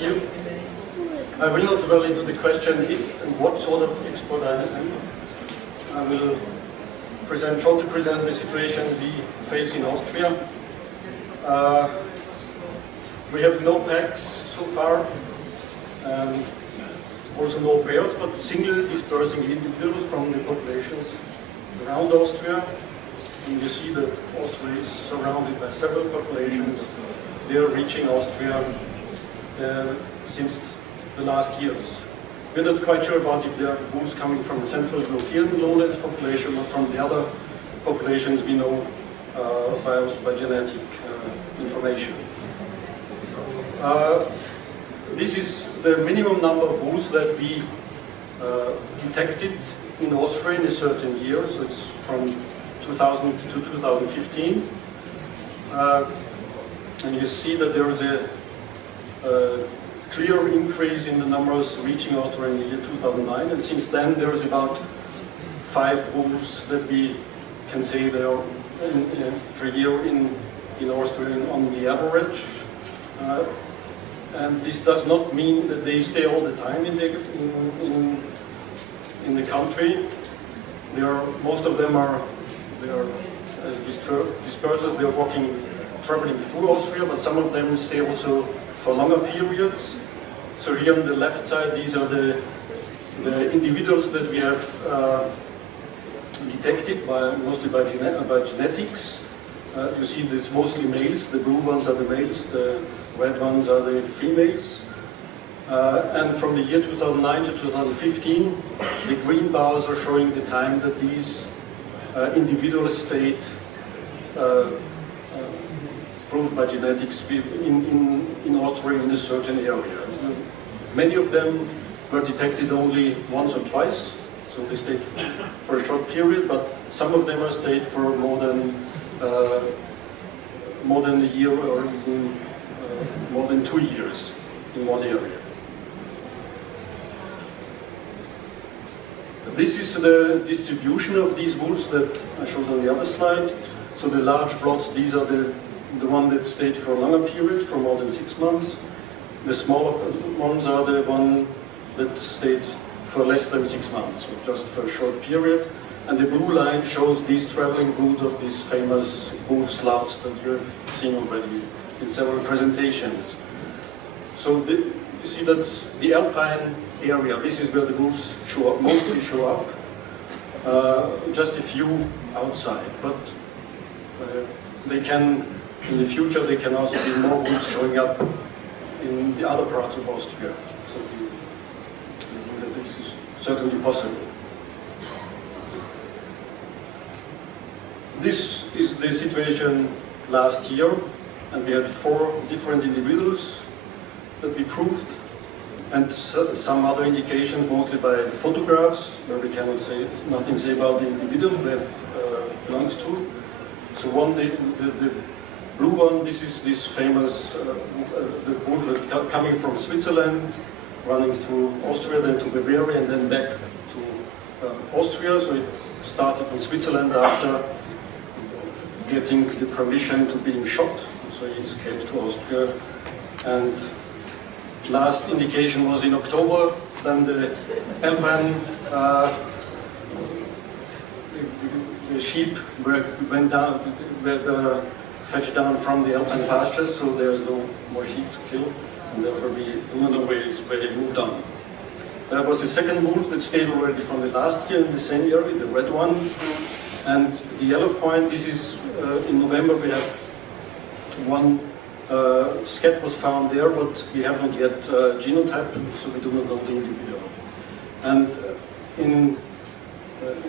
Thank you. I will not dwell into the question if and what sort of export I am. I will shortly present the situation we face in Austria. We have no packs so far, and also no pairs, but single dispersing individuals from the populations around Austria. And you see that Austria is surrounded by several populations. They are reaching Austria since the last years. We're not quite sure about if there are wolves coming from the central European lowlands population or from the other populations we know by genetic information. This is the minimum number of wolves that we detected in Austria in a certain year, so it's from 2000 to 2015. And you see that there is a clear increase in the numbers reaching Austria in the year 2009, and since then there is about 5 wolves that we can say they are per year in Austria on the average. And this does not mean that they stay all the time in the country. Most of them are as dispersers. They are traveling through Austria, but some of them stay also for longer periods. So here on the left side, these are the individuals that we have detected mostly by genetics. You see it's mostly males. The blue ones are the males, the red ones are the females. And from the year 2009 to 2015, the green bars are showing the time that these individuals stayed proved by genetics in Austria in a certain area. Many of them were detected only once or twice, so they stayed for a short period, but some of them are stayed for more than a year or even more than 2 years in one area. This is the distribution of these wolves that I showed on the other slide. So the large plots, these are the one that stayed for a longer period, for more than 6 months. The smaller ones are the one that stayed for less than 6 months, so just for a short period. And the blue line shows these traveling route of these famous wolf sloughs that you have seen already in several presentations. So you see that's the alpine area. This is where the wolves mostly show up. Just a few outside, but they can, in the future, they can also be more wolves showing up in the other parts of Austria. So I think that this is certainly possible. This is the situation last year, and we had 4 different individuals that we proved, and some other indications, mostly by photographs, where we cannot say nothing about the individual that belongs to. So the blue one, this is this famous the wolf that's coming from Switzerland, running through Austria, then to Bavaria, and then back to Austria. So it started in Switzerland after getting the permission to being shot. So he escaped to Austria, and last indication was in October. Then the alpine the sheep were fetched down from the alpine pastures, so there's no more sheep to kill, and therefore we do not know where he moved on. There was a second wolf that stayed already from the last year in the same area, the red one, and the yellow point. This is in November. We have one scat was found there, but we have not yet genotyped, so we do not know the individual. And in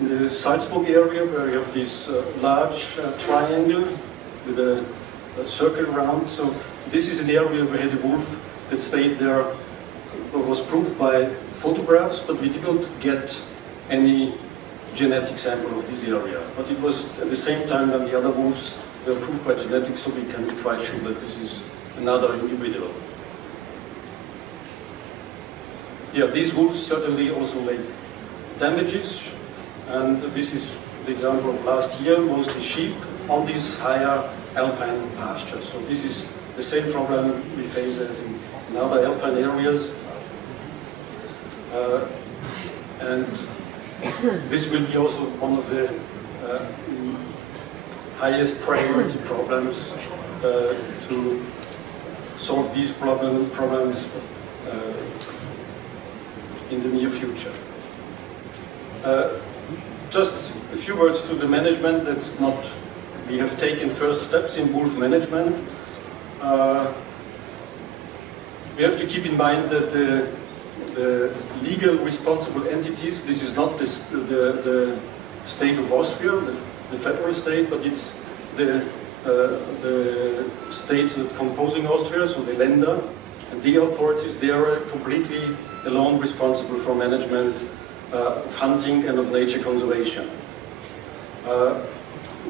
the Salzburg area, where you have this large triangle with a circle around, so this is an area where the wolf that stayed there was proved by photographs, but we did not get any genetic sample of this area. But it was at the same time when the other wolves were proved by genetics, so we can be quite sure that this is another individual. Yeah, these wolves certainly also make damages, and this is the example of last year, mostly sheep on these higher alpine pastures. So this is the same problem we face as in in other alpine areas. And this will be also one of the highest priority problems to solve these problems in the near future. Just a few words to the management. That's not. We have taken first steps in wolf management. We have to keep in mind that the legal responsible entities. This is not the state of Austria, the federal state, but it's the states that composing Austria, so the Länder and the authorities. They are completely alone responsible for management of hunting and of nature conservation.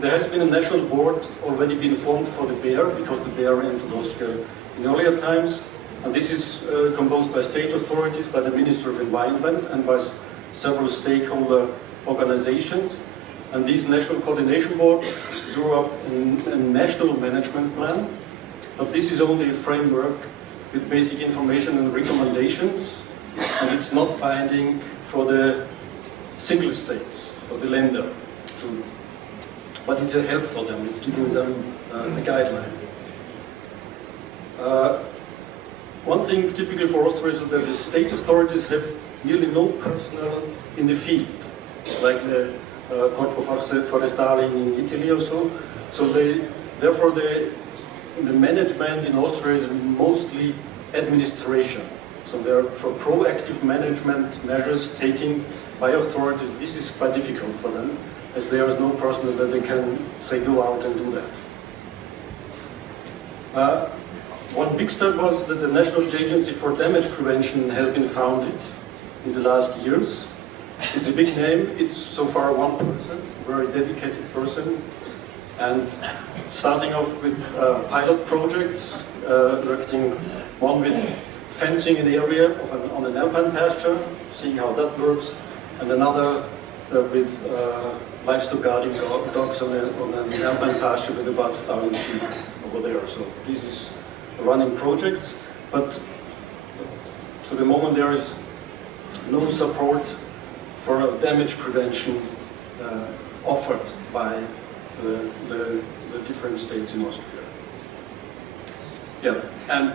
There has been a national board already been formed for the bear, because the bear entered Austria in earlier times, and this is composed by state authorities, by the Minister of Environment, and by several stakeholder organizations. And this national coordination board drew up a national management plan, but this is only a framework with basic information and recommendations, and it's not binding for the single states, for the Länder. But it's a help for them, it's giving them a guideline. One thing typical for Austria is that the state authorities have nearly no personnel in the field, like the Corpo Forestale in Italy or so. So therefore the management in Austria is mostly administration. So for proactive management measures taken by authorities, this is quite difficult for them, as there is no personnel that they can, say, go out and do that. One big step was that the National Agency for Damage Prevention has been founded in the last years. It's a big name. It's so far one person, very dedicated person, and starting off with pilot projects, working one with fencing an area on an alpine pasture, seeing how that works, and another with livestock guarding dogs on an alpine pasture with about 1,000 sheep over there. So this is running projects, but to the moment there is no support for damage prevention offered by the different states in Austria. Yeah, and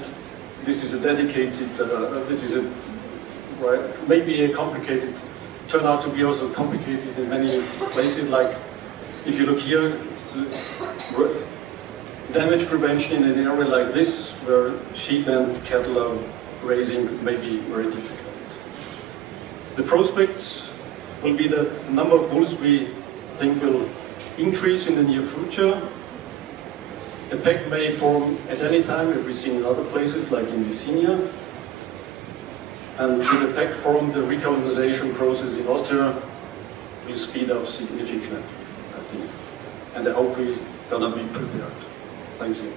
this is a dedicated, maybe a complicated, turned out to be also complicated in many places, like if you look here, damage prevention in an area like this, where sheep and cattle are grazing, may be very difficult. The prospects will be that the number of wolves we think will increase in the near future. A pack may form at any time, if we see in other places, like in Lithuania. And with the pack form, the recolonization process in Austria will speed up significantly, I think. And I hope we're gonna be prepared. Thank you.